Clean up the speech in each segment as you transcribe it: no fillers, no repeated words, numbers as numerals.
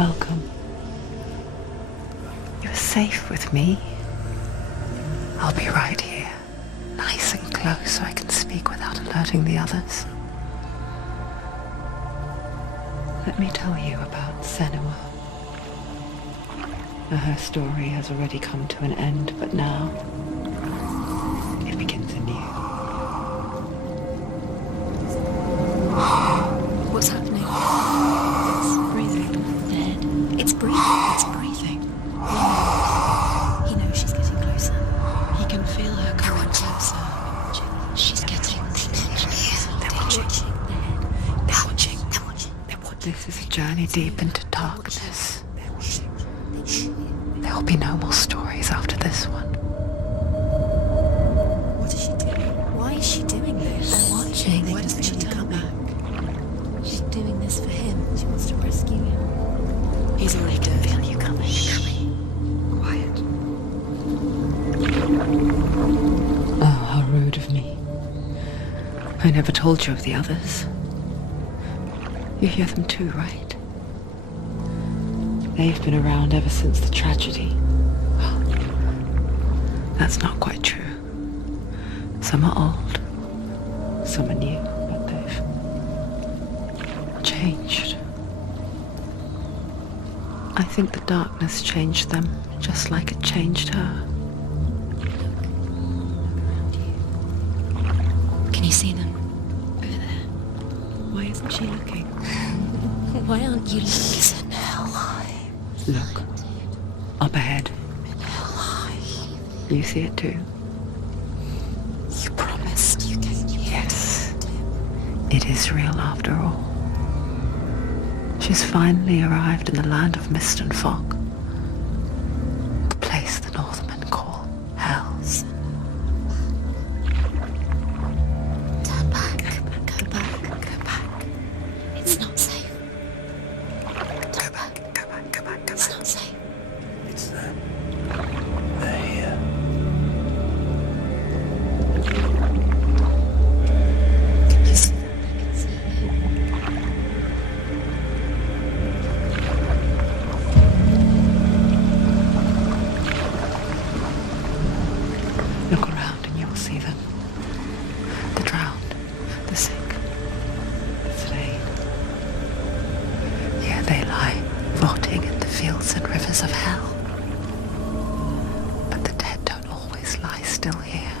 Welcome. You're safe with me. I'll be right here, nice and close so I can speak without alerting the others. Let me tell you about Senua. Her story has already come to an end, but now it begins anew. What's happening? It's breathing. Dead. It's breathing. It's breathing. He knows she's getting closer. He can feel her coming closer. She's getting closer. They're watching. They're watching. They're watching. They're watching. This is a journey deep into darkness. There will be no more stories after this one. What is she doing? Why is she doing this? They're watching. Why doesn't she turn back? She's doing this for him. She wants to rescue him. He's already dead. I feel you coming. Quiet. Oh, how rude of me. I never told you of the others. You hear them too, right? They've been around ever since the tragedy. Well, that's not quite true. Some are old, some are new, but they've changed. I think the darkness changed them, just like it changed her. Can you see them? Over there. Why isn't she looking? Why aren't you looking? Look, up ahead. You see it too? You promised you can. Yes, it is real after all. She's finally arrived in the land of mist and fog. The place the Northmen call Hell. Turn back. Go back. Go back. It's not safe. Go back. Go back. Go back. It's not safe. It's them. They're here. Can you see them? I can see you. Look around and you'll see them. The drowned, the sick, the slain. Here they lie, rotting in the fields and rivers of hell. But the dead don't always lie still here.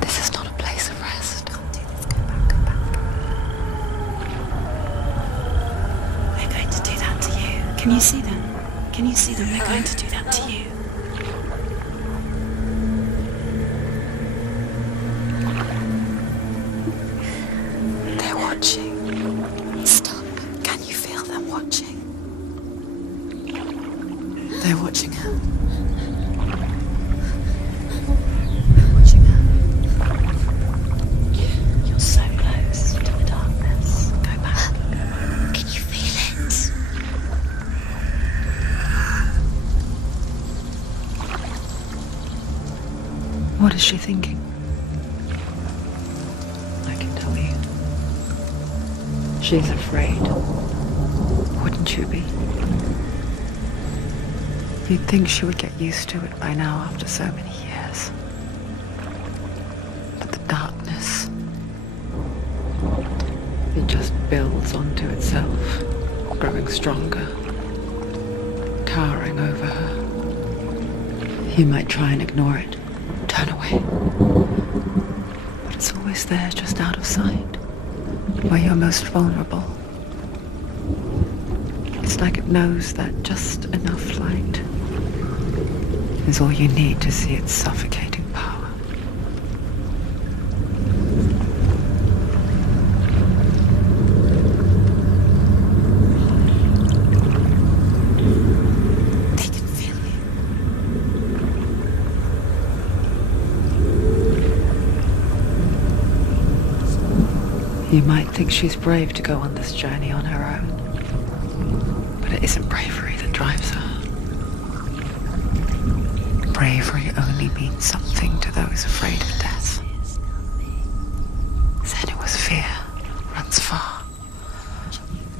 This is not a place of rest. Can't do this. Go back. Go back. They're going to do that to you. Can you see them? Can you see them? They're going to do that to you. They're watching. Stop. Can you feel them watching? They're watching her. They're watching her. You're so close to the darkness. Go back. Can you feel it? What is she thinking? I can tell you. She's afraid. Wouldn't you be? You'd think she would get used to it by now after so many years. But the darkness, it just builds onto itself, growing stronger, towering over her. You might try and ignore it, turn away. But it's always there, just out of sight, where you're most vulnerable. It's like it knows that just enough light is all you need to see its suffocating power. They can feel you. You might think she's brave to go on this journey on her own, but it isn't bravery that drives her. Bravery only means something to those afraid of death. Senua's fear runs far,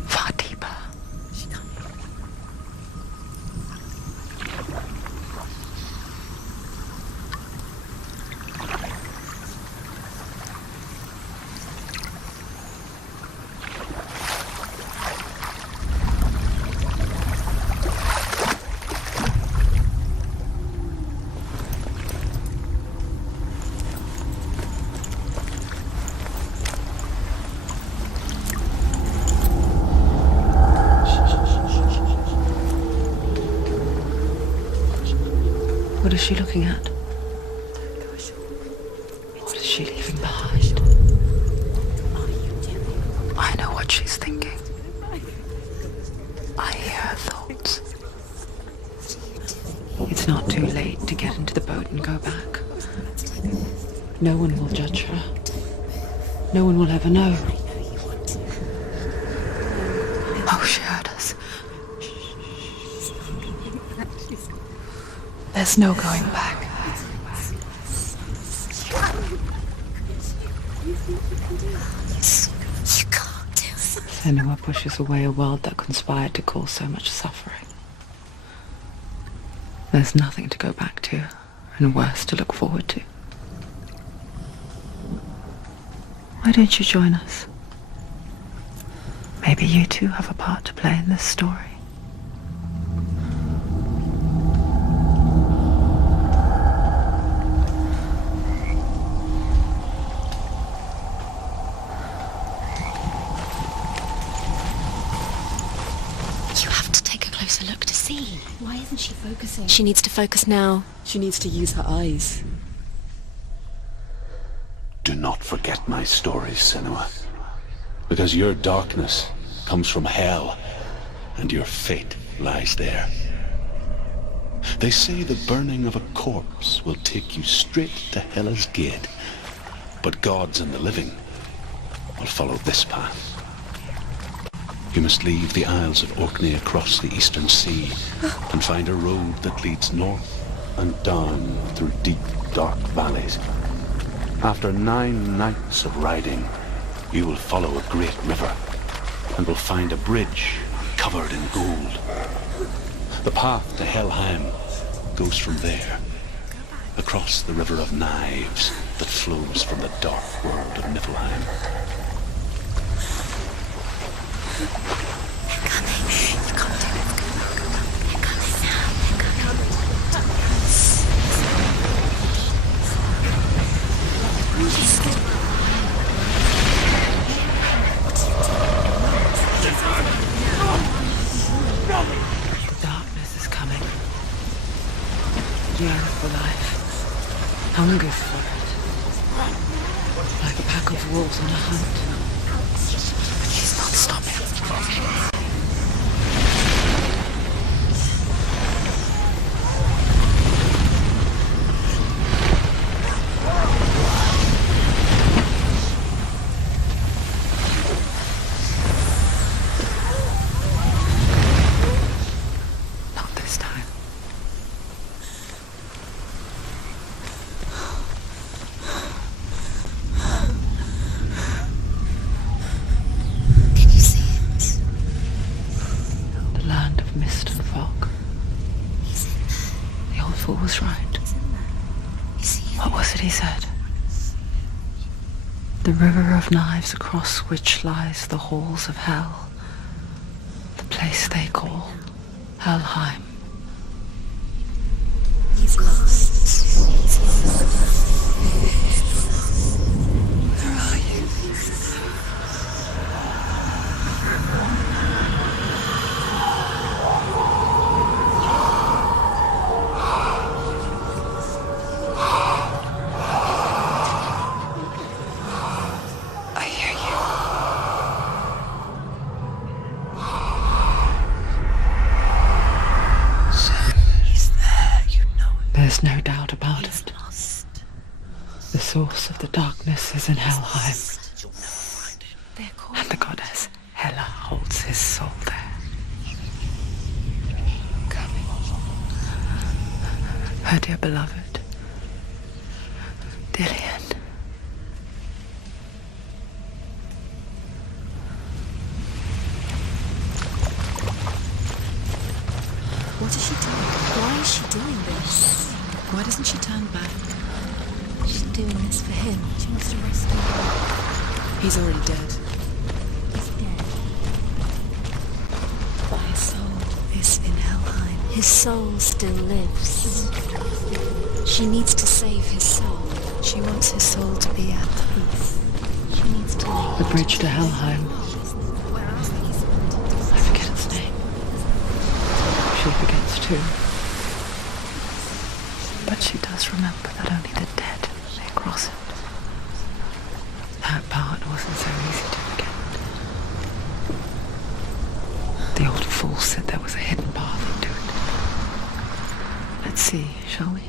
far deeper. is she looking at? What is she leaving behind? I know what she's thinking. I hear her thoughts. It's not too late to get into the boat and go back. No one will judge her. No one will ever know. Oh, she heard us. There's no going back. You can't do it. Senua pushes away a world that conspired to cause so much suffering. There's nothing to go back to, and worse to look forward to. Why don't you join us? Maybe you too have a part to play in this story. You have to take a closer look to see. Why isn't she focusing? She needs to focus now. She needs to use her eyes. Do not forget my stories, Senua. Because your darkness comes from hell, and your fate lies there. They say the burning of a corpse will take you straight to Hela's gate, but gods and the living will follow this path. You must leave the Isles of Orkney across the eastern sea and find a road that leads north and down through deep, dark valleys. After 9 nights of riding, you will follow a great river and will find a bridge covered in gold. The path to Helheim goes from there, across the river of knives that flows from the dark world of Niflheim. The darkness is coming. Yearns for life. Hungers for it. Like a pack of wolves on a hunt. She's not stopping. Not this time. Can you see it? The land of mist and fog. He's in there. The old fool was right. He's in there. You see him? What was it he said? The river of knives across which lies the halls of hell. The place they call Helheim. He's lost. He's lost. Where are you? I hear you. He's there, you know it. There's no doubt about He's it. lost. The source of the darkness is in Helheim, You'll never find him. They're called. and the goddess Hela holds his soul there. Coming. Her dear beloved, Dillian. What is she doing? Why is she doing this? Why doesn't she turn back? She's doing this for him. She wants to rescue him. He's already dead. He's dead. But his soul is in Helheim. His soul still lives. She needs to save his soul. She wants his soul to be at peace. She needs to leave. The bridge to Helheim. I forget its name. She forgets too. But she does remember that only the dead may cross it. That part wasn't so easy to forget. The old fool said there was a hidden path into it. Let's see, shall we?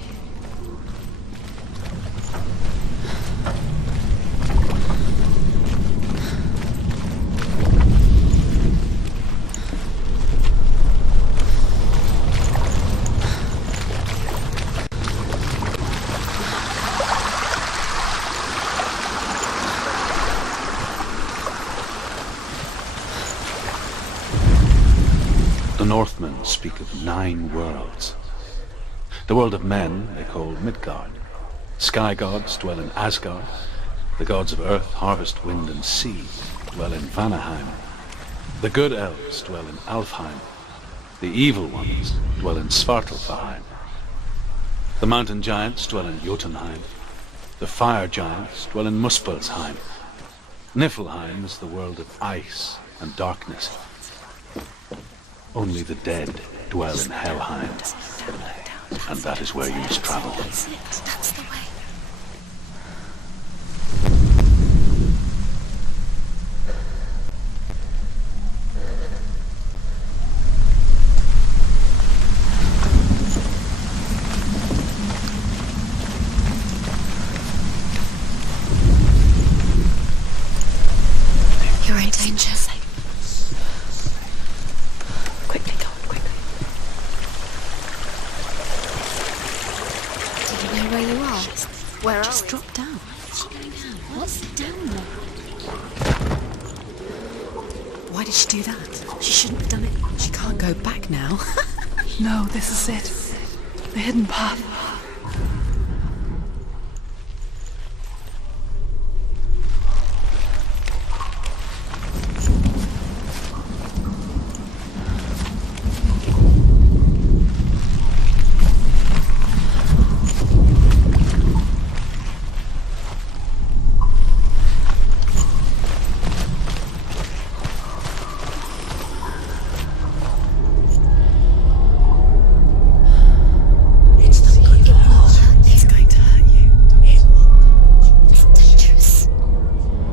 The Northmen speak of 9 worlds. The world of men they call Midgard. Sky gods dwell in Asgard. The gods of earth, harvest, wind and sea dwell in Vanaheim. The good elves dwell in Alfheim. The evil ones dwell in Svartalfheim. The mountain giants dwell in Jotunheim. The fire giants dwell in Muspelheim. Niflheim is the world of ice and darkness. Only the dead dwell in Helheim, and that is where you must travel. That's the way. You're in danger. Quickly, go on, quickly. Do you know where you are? Where are we? Just drop down. Where's she going down? What's down there? Why did she do that? She shouldn't have done it. She can't go back now. No, this is it. The hidden path.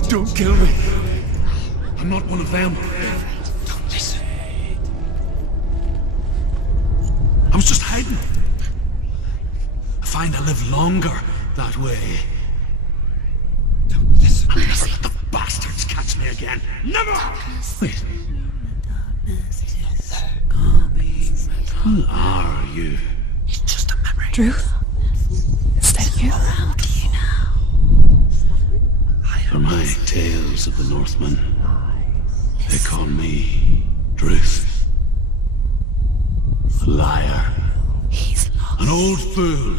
Don't kill me. I'm not one of them. Don't listen. I was just hiding. I find I live longer that way. Don't listen. I'll never let the bastards catch me again. Never! Wait. Who are you? It's just a memory. Druth? Is that you? How do you now? For my tales of the Northmen, they call me Druth. A liar. He's lost. An old fool.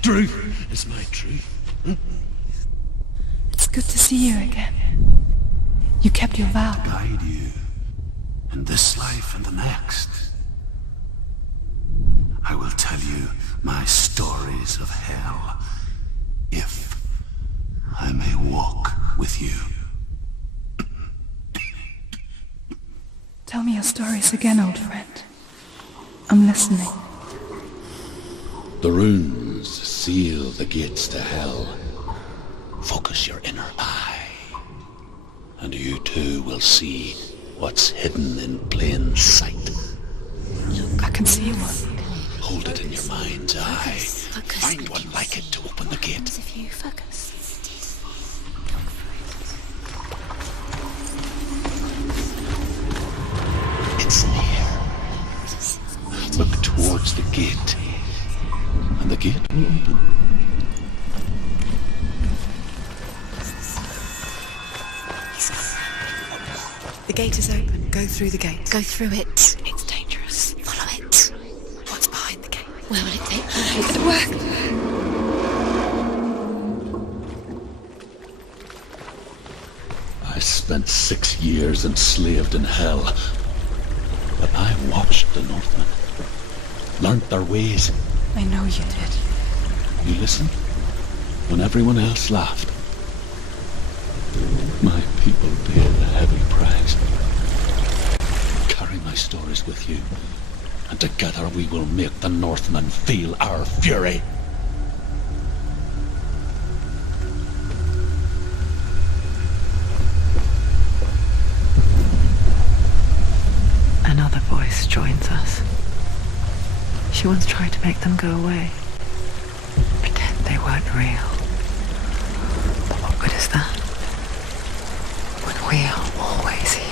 Druth is my truth. It's good to see you again. You kept your vow. Guide you in this life and the next. I will tell you my stories of hell, if I may walk with you. Tell me your stories again, old friend. I'm listening. The runes seal the gates to hell. Focus your inner eye, and you too will see what's hidden in plain sight. I can see one. Hold it in your mind's eye. Focus. Find one like it to open the gate. If you focus. It's near. Look towards the gate, and the gate will open. The gate is open. Go through the gate. Go through it. It's dangerous. Follow it. What's behind the gate? Where will it take me? It work. I spent 6 years enslaved in hell, but I watched the Northmen, learnt their ways. I know you did. You listened when everyone else laughed. My people paid a heavy price. Carry my stories with you, and together we will make the Northmen feel our fury. Another voice joins us. She once tried to make them go away. Pretend they weren't real. But what good is that? When we are always here.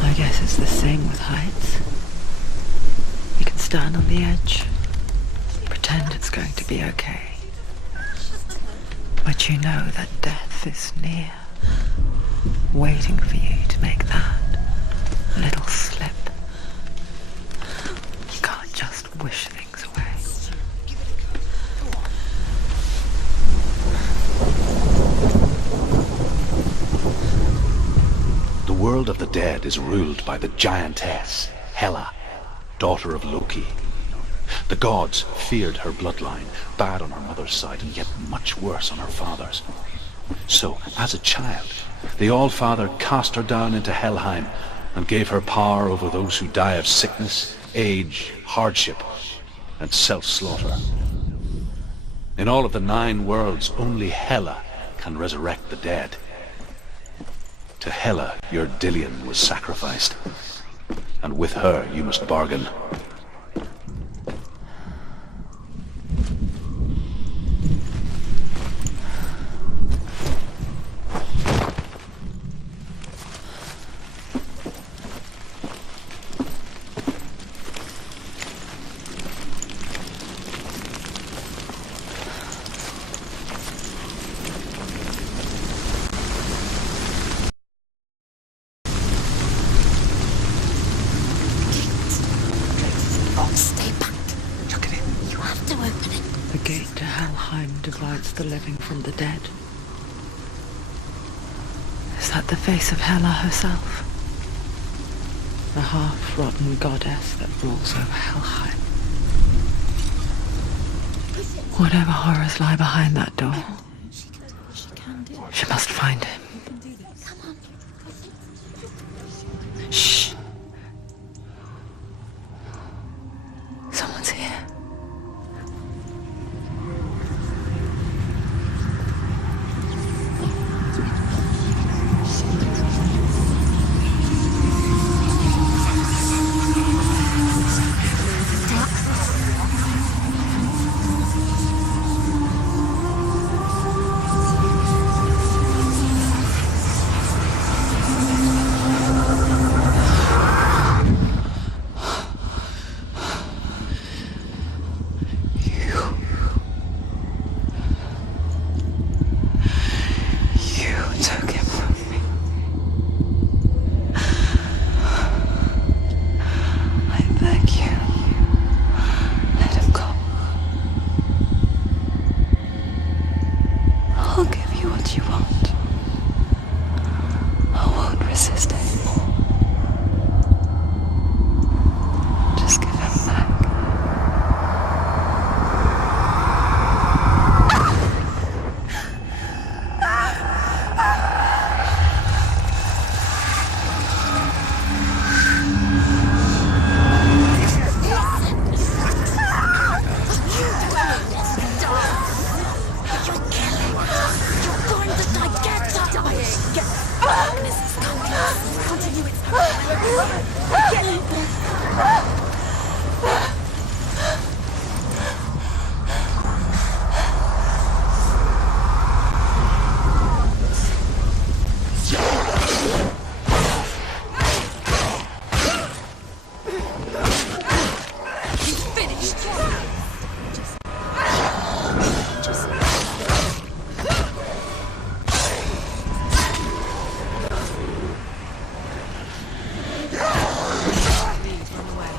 I guess it's the same with heights. You can stand on the edge, pretend it's going to be okay. But you know that death is near, waiting for you to make that little slip. You can't just wish things away. The world of the dead is ruled by the giantess, Hela, daughter of Loki. The gods feared her bloodline, bad on her mother's side and yet much worse on her father's. So, as a child, the All-Father cast her down into Helheim and gave her power over those who die of sickness, age, hardship, and self-slaughter. In all of the 9 worlds, only Hela can resurrect the dead. To Hela, your Dillion was sacrificed, and with her you must bargain. Stay back. Look at it. You have to open it. The gate to Helheim divides the living from the dead. Is that the face of Hela herself? The half-rotten goddess that rules over Helheim. Whatever horrors lie behind that door, she must find him. Shh. Someone's here.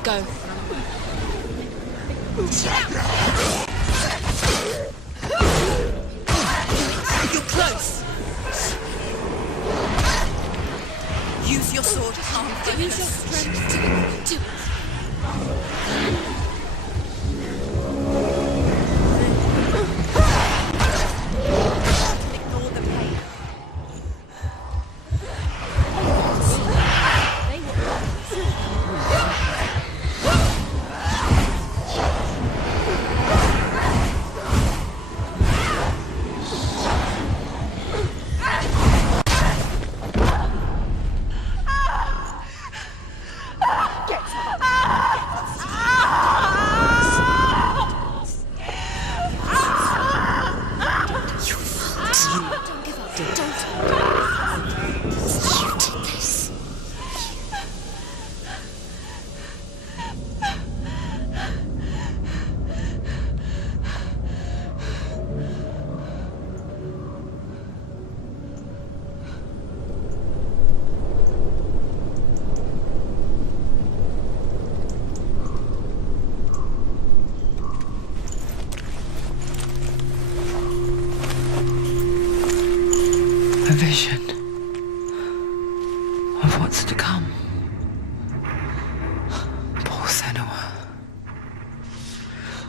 Go. You're close.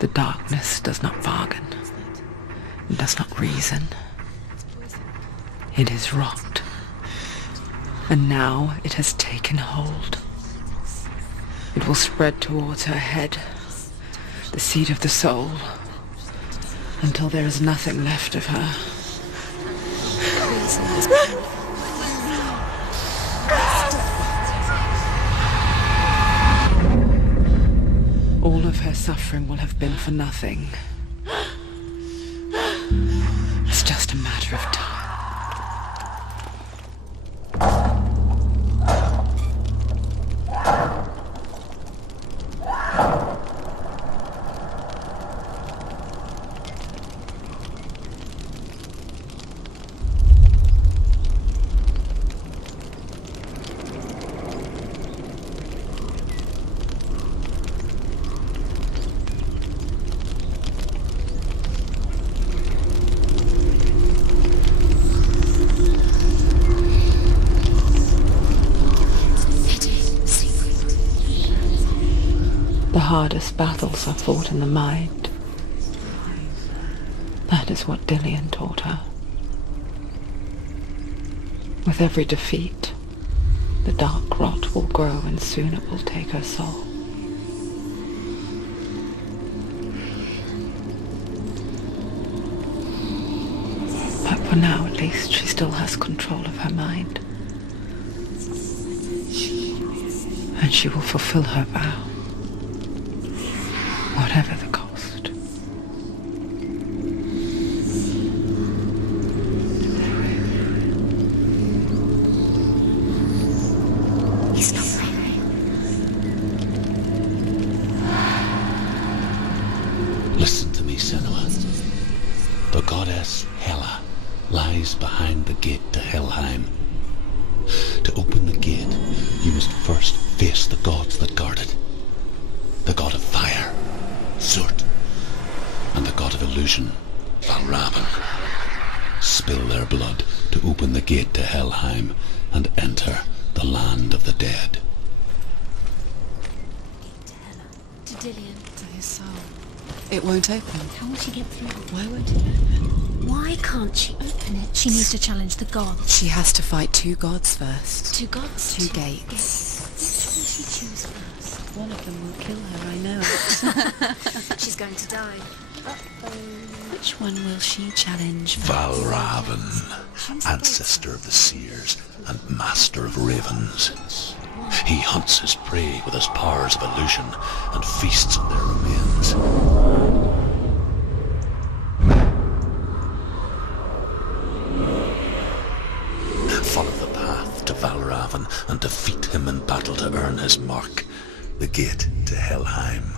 The darkness does not bargain. It does not reason. It is wrought. And now it has taken hold. It will spread towards her head, the seat of the soul, until there is nothing left of her. All of her suffering will have been for nothing. It's just a matter of time. The hardest battles are fought in the mind. That is what Dillian taught her. With every defeat, the dark rot will grow and soon it will take her soul. But for now, at least, she still has control of her mind. And she will fulfill her vow. Whatever the cost. He's not there. Listen to me, Senua. The goddess Hela lies behind the gate to Helheim. To open the gate, you must first face the gods that guard it. The god of fire, Surt, and the god of illusion, Valravan. Spill their blood to open the gate to Helheim and enter the land of the dead. To Dillian. To his soul. It won't open. How will she get through? Why won't it open? Why can't she open it? She needs to challenge the gods. She has to fight two gods first. Two gods? Two gates. Which will she choose first? One of them will kill her, I know it. She's going to die. Which one will she challenge first? Valravan, ancestor of the seers and master of ravens. He hunts his prey with his powers of illusion and feasts on their remains. Follow the path to Valravan and defeat him in battle to earn his mark. The gate to Helheim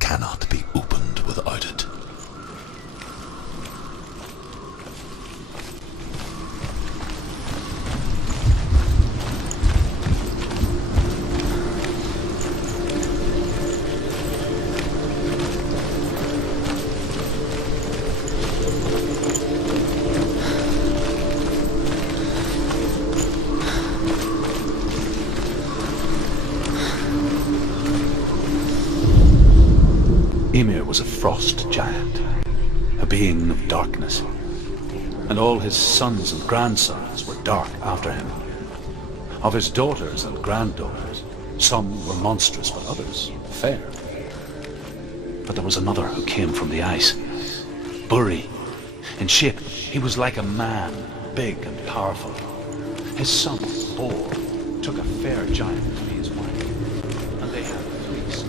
cannot be opened without it. Ymir was a frost giant, a being of darkness, and all his sons and grandsons were dark after him. Of his daughters and granddaughters, some were monstrous, but others fair. But there was another who came from the ice, Buri. In shape, he was like a man, big and powerful. His son, Bor, took a fair giant to be his wife, and they had fleece.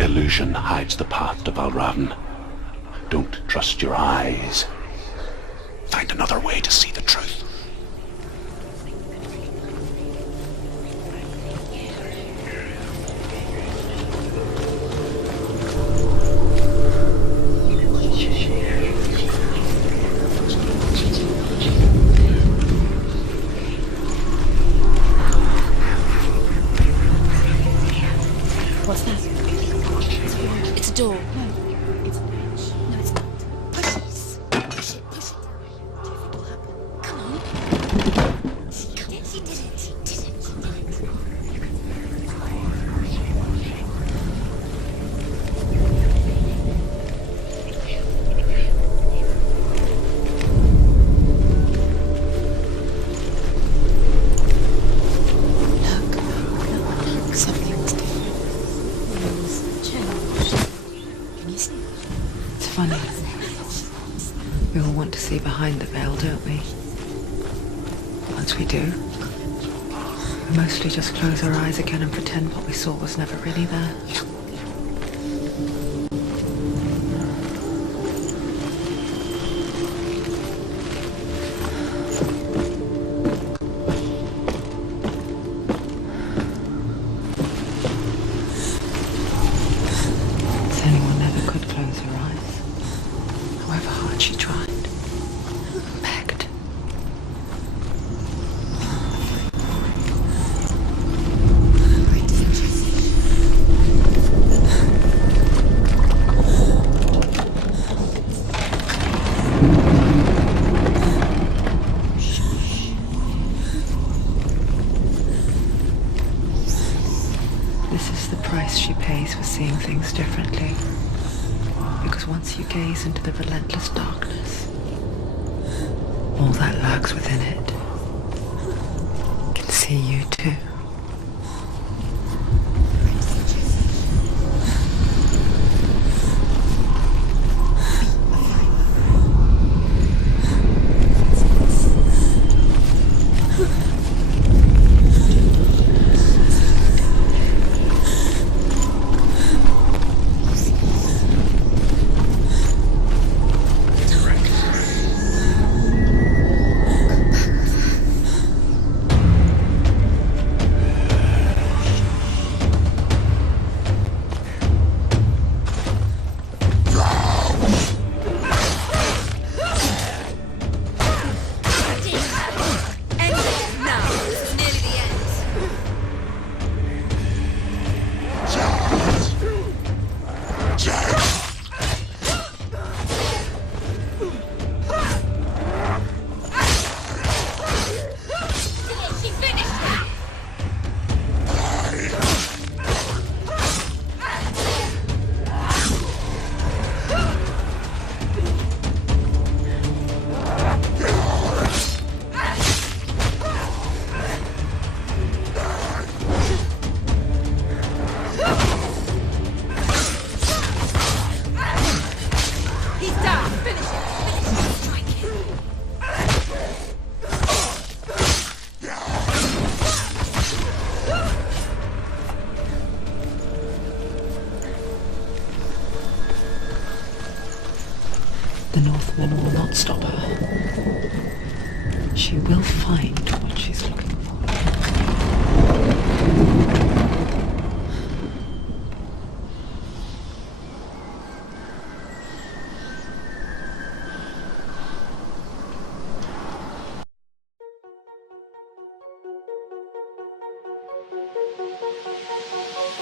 Illusion hides the path to Valravan. Don't trust your eyes. Find another way. behind the veil, don't we? Once we do, we mostly just close our eyes again and pretend what we saw was never really there. Senua never could close her eyes, however hard she tried. Begged. This is the price she pays for seeing things differently. Because once you gaze into the relentless darkness, all that lurks within it can see you too. The Northwoman will not stop her. She will find what she's looking for.